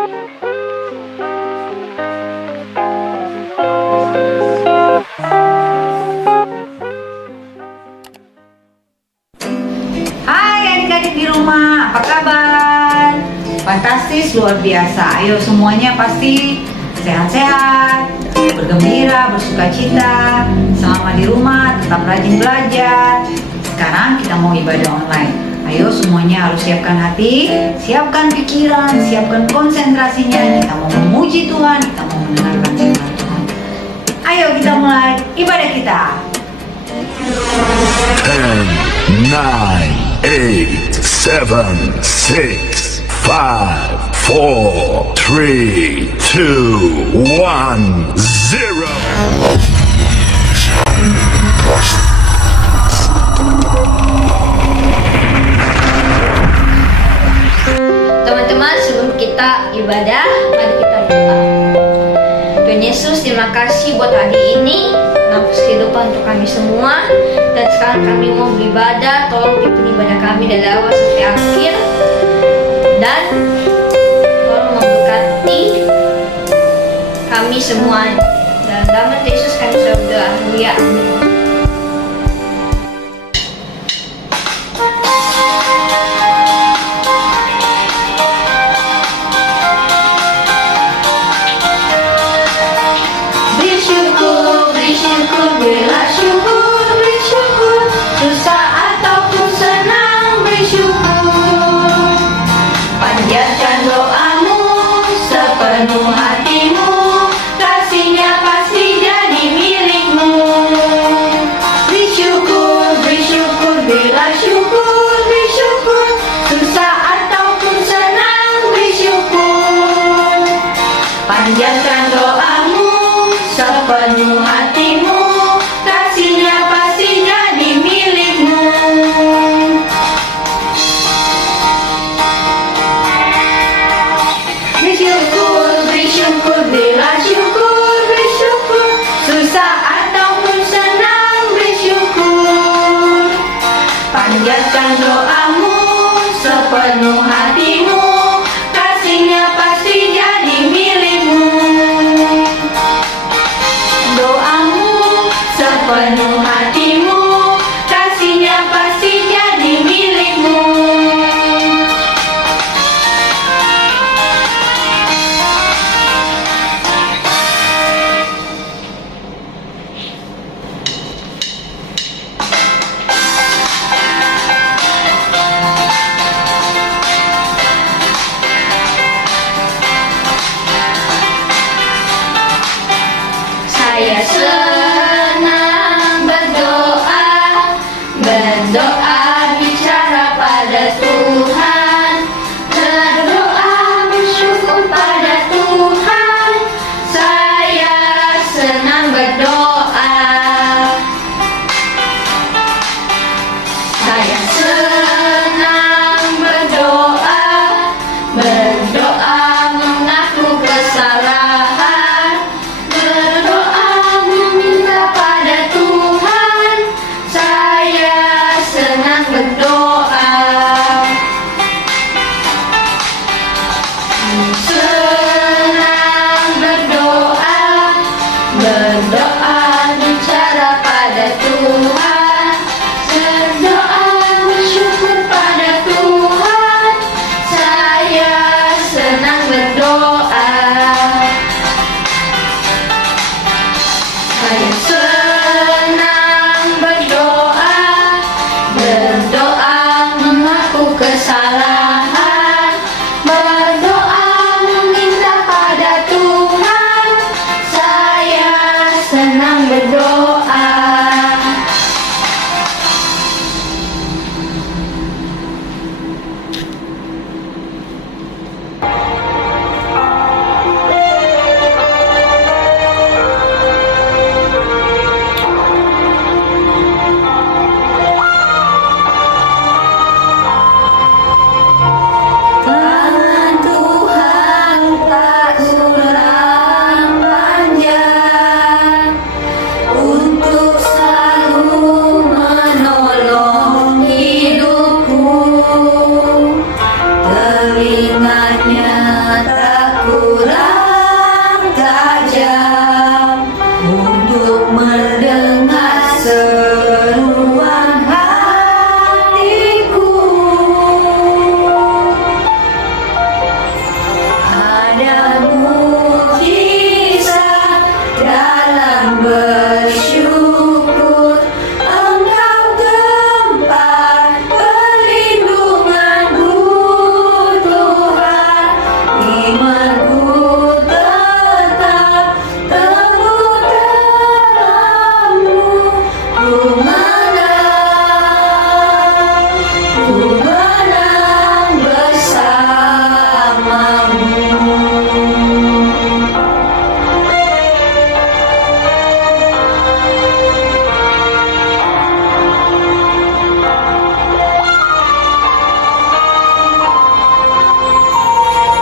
Hai adik-adik di rumah, apa kabar? Fantastis, luar biasa. Ayo semuanya pasti sehat-sehat, bergembira, bersuka cita, selama di rumah, tetap rajin belajar. Sekarang kita mau ibadah online. Ayo semuanya harus siapkan hati, siapkan pikiran, siapkan konsentrasinya. Kita mau memuji Tuhan, kita mau mendengarkan firman Tuhan. Ayo kita mulai ibadah kita. 10, 9, 8, 7, 6, 5, 4, 3, 2, 1, 0. Teman-teman, sebelum kita ibadah, mari kita berdoa. Tuhan Yesus, terima kasih buat hari ini, nafas kehidupan untuk kami semua. Dan sekarang kami mau beribadah, tolong pimpin ibadah kami dari awal sampai akhir. Dan tolong memberkati kami semua. Dalam nama Yesus kami sudah berdoa. Haleluya. Amin. Berilah syukur, susah ataupun senang bersyukur. Panjatkan doamu sepenuh hatimu, kasihnya pasti jadi milikmu. Bersyukur, berilah syukur, susah ataupun senang bersyukur. Panjatkan doamu sepenuh hatimu, kasihnya pasti jadi milikmu. Bersyukur, berilah syukur, susah ataupun senang bersyukur. Panjatkan doamu sepenuh hatimu, kasihnya pasti jadi milikmu. Doamu sepenuh hatimu, kasihnya pasti jadi milikmu. Saya senang berdoa bicara pada Tuhan, berdoa bersyukur pada Tuhan. Saya senang berdoa. Saya senang berdoa mengaku kesalahan, berdoa meminta pada Tuhan. Saya senang berdoa. Senang berdoa bicara pada Tuhan, berdoa bersyukur pada Tuhan. Saya senang berdoa. Saya senang berdoa mengaku kesalahan, berdoa meminta pada Tuhan. Saya senang berdoa. Tangan Tuhan tak surang panjang untuk selalu menolong hidupku. Telinganya tak kurang tajam untuk mendengar seruan hatiku. Ada mukjizat dalam bersyukur, Engkau tempat perlindunganku Tuhan. Imanku tetap teguh dalam-Mu. Ku menang bersama-Mu.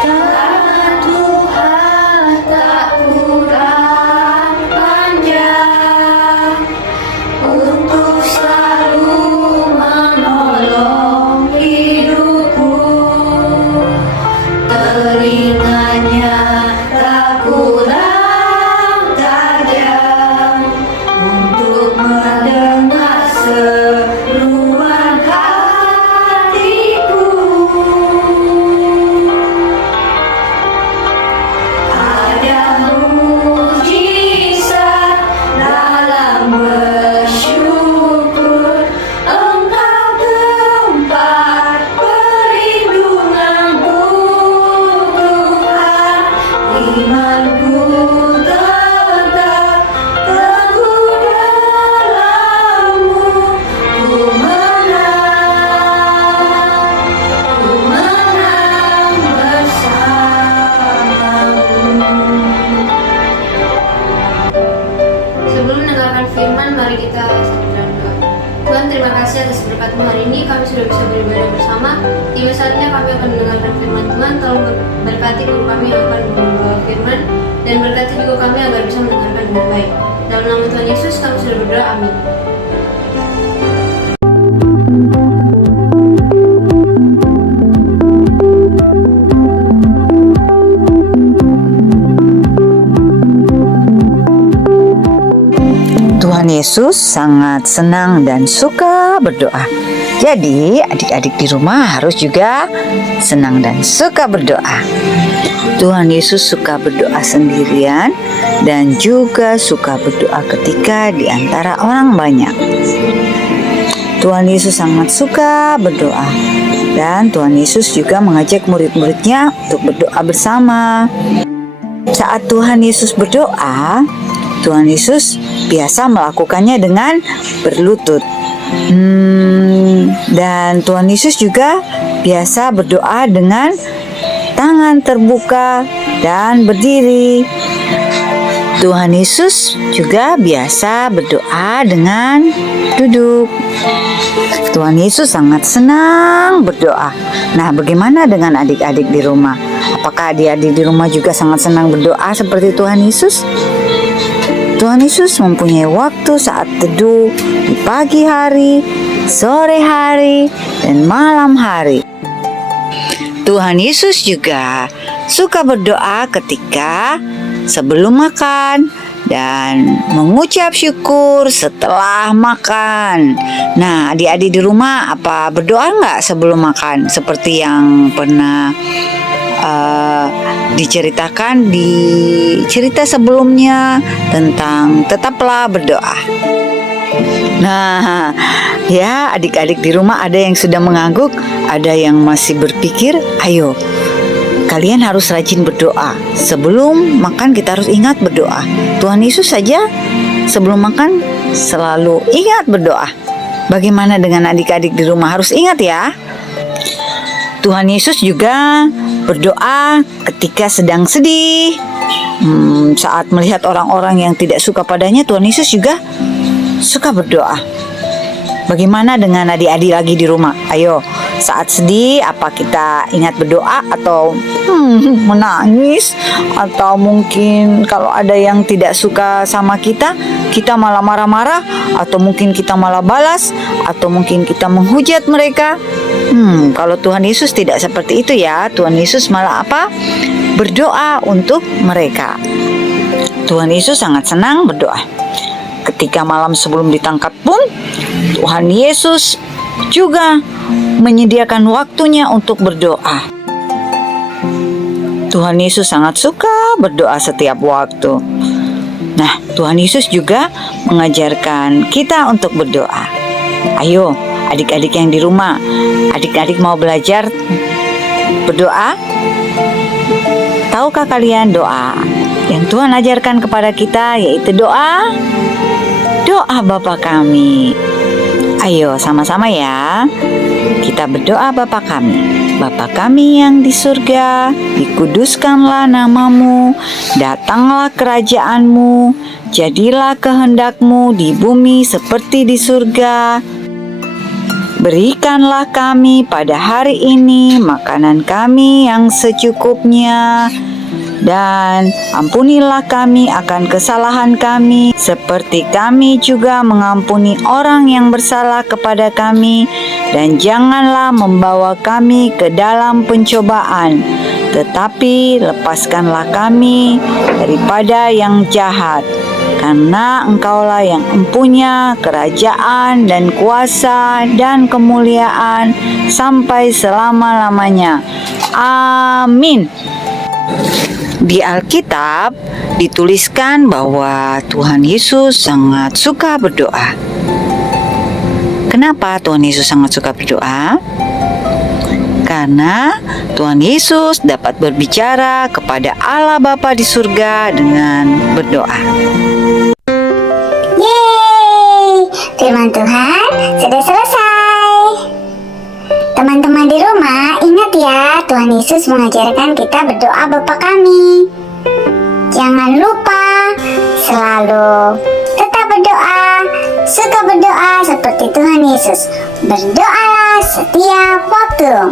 Tangan Tuhan tak kurang panjang untuk selalu menolong hidupku. Telinganya tak kurang tajam untuk mendengar seruan hatiku. Ada mukjizat dalam bersyukur, Engkau tempat perlindunganku Tuhan. Imanku tetap teguh dalam-Mu. Ku menang bersama-Mu. Sebelum mendengarkan firman, mari kita satu dalam doa. Tuhan, terima kasih atas berkat-Mu hari ini. Kami sudah bisa beribadah bersama. Tiba saatnya kami akan mendengarkan firman Tuhan. Tolong berkati guru kami yang akan membawa firman, dan berkati juga kami agar bisa mendengarkan dengan baik. Dalam nama Tuhan Yesus kami sudah berdoa, amin. Tuhan Yesus sangat senang dan suka berdoa. Jadi adik-adik di rumah harus juga senang dan suka berdoa. Tuhan Yesus suka berdoa sendirian dan juga suka berdoa ketika di antara orang banyak. Tuhan Yesus sangat suka berdoa, dan Tuhan Yesus juga mengajak murid-muridnya untuk berdoa bersama. Saat Tuhan Yesus berdoa, Tuhan Yesus biasa melakukannya dengan berlutut. Dan Tuhan Yesus juga biasa berdoa dengan tangan terbuka dan berdiri. Tuhan Yesus juga biasa berdoa dengan duduk. Tuhan Yesus sangat senang berdoa. Nah, bagaimana dengan adik-adik di rumah? Apakah adik-adik di rumah juga sangat senang berdoa seperti Tuhan Yesus? Tuhan Yesus mempunyai waktu saat teduh di pagi hari, sore hari, dan malam hari. Tuhan Yesus juga suka berdoa ketika sebelum makan dan mengucap syukur setelah makan. Nah, adik-adik di rumah apa berdoa nggak sebelum makan? Seperti yang pernah diceritakan di cerita sebelumnya tentang tetaplah berdoa. Nah, ya adik-adik di rumah ada yang sudah mengangguk, ada yang masih berpikir, ayo kalian harus rajin berdoa. Sebelum makan kita harus ingat berdoa. Tuhan Yesus saja sebelum makan selalu ingat berdoa. Bagaimana dengan adik-adik di rumah? Harus ingat ya. Tuhan Yesus juga berdoa ketika sedang sedih. Saat melihat orang-orang yang tidak suka padanya, Tuhan Yesus juga suka berdoa. Bagaimana dengan adik-adik lagi di rumah? Ayo, Saat sedih, apa kita ingat berdoa atau menangis? Atau mungkin kalau ada yang tidak suka sama kita, kita malah marah-marah? Atau mungkin kita malah balas? Atau mungkin kita menghujat mereka? Kalau Tuhan Yesus tidak seperti itu ya. Tuhan Yesus malah apa? Berdoa untuk mereka. Tuhan Yesus sangat senang berdoa. Ketika malam sebelum ditangkap pun, Tuhan Yesus juga menyediakan waktunya untuk berdoa. Tuhan Yesus sangat suka berdoa setiap waktu. Nah, Tuhan Yesus juga mengajarkan kita untuk berdoa. Ayo, adik-adik yang di rumah, adik-adik mau belajar berdoa? Tahukah kalian doa yang Tuhan ajarkan kepada kita, yaitu doa Bapa kami? Ayo sama-sama ya, kita berdoa Bapa kami. Bapa kami yang di surga, dikuduskanlah namamu, datanglah kerajaanmu, jadilah kehendakmu di bumi seperti di surga. Berikanlah kami pada hari ini makanan kami yang secukupnya, dan ampunilah kami akan kesalahan kami, seperti kami juga mengampuni orang yang bersalah kepada kami. Dan janganlah membawa kami ke dalam pencobaan, tetapi lepaskanlah kami daripada yang jahat. Karena Engkaulah yang mempunyai kerajaan dan kuasa dan kemuliaan sampai selama-lamanya. Amin. Di Alkitab dituliskan bahwa Tuhan Yesus sangat suka berdoa. Kenapa Tuhan Yesus sangat suka berdoa? Karena Tuhan Yesus dapat berbicara kepada Allah Bapa di surga dengan berdoa. Yeay, firman Tuhan sudah selesai. Teman-teman di rumah, ingat ya, Tuhan Yesus mengajarkan kita berdoa Bapa kami. Jangan lupa selalu tetap berdoa, suka berdoa seperti Tuhan Yesus. Berdoalah setiap waktu.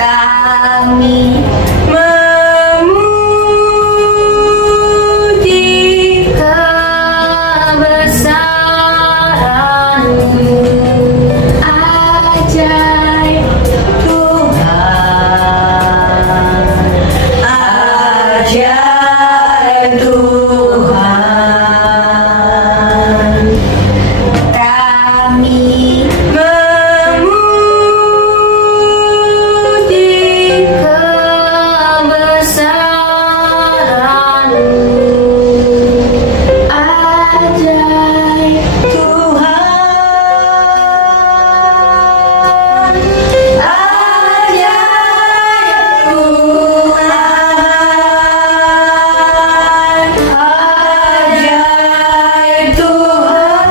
Kami memuji kebesaran-Mu, ajaib Tuhan, ajaib Tuhan. Kami memuji kebesaran-Mu, ajaib Tuhan, ajaib Tuhan, ajaib Tuhan,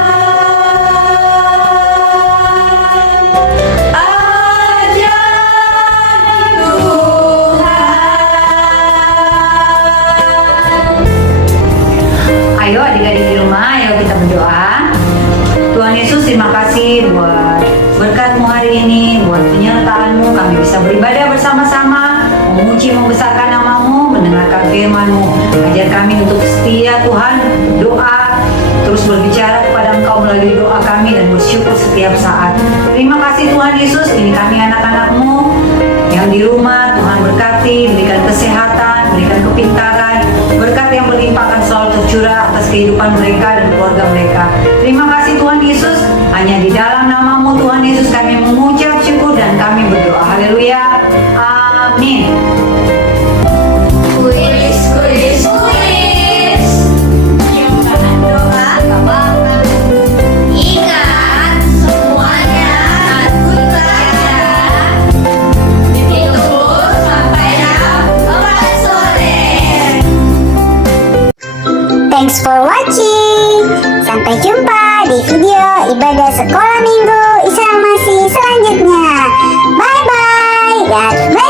ajaib Tuhan. Ayo adik-adik di rumah, ayo kita berdoa. Tuhan Yesus, terima kasih buat berkat-Mu hari ini, buat penyertaan-Mu. Kami bisa beribadah bersama-sama, memuji, membesarkan nama-Mu, mendengarkan firman-Mu. Ajar kami untuk setia Tuhan, doa, terus berbicara kepada Engkau melalui doa kami dan bersyukur setiap saat. Terima kasih Tuhan Yesus, ini kami anak-anak-Mu yang di rumah. Tuhan berkati, berikan kesehatan, berikan kepintaran, berkat yang berlimpahkan selalu tercurah atas kehidupan mereka dan keluarga mereka. Terima kasih Tuhan Yesus, hanya di dalam nama-Mu Tuhan Yesus kami mengucap syukur dan kami berdoa. Haleluya. Amin. Kuis, kuis, kuis. Doa Bapak kami. Ingat semuanya aku belajar. Itu sampai jam 4 sore. Thanks for watching. Sampai jumpa di video ibadah sekolah minggu Islam Masih selanjutnya. Bye bye. God bless.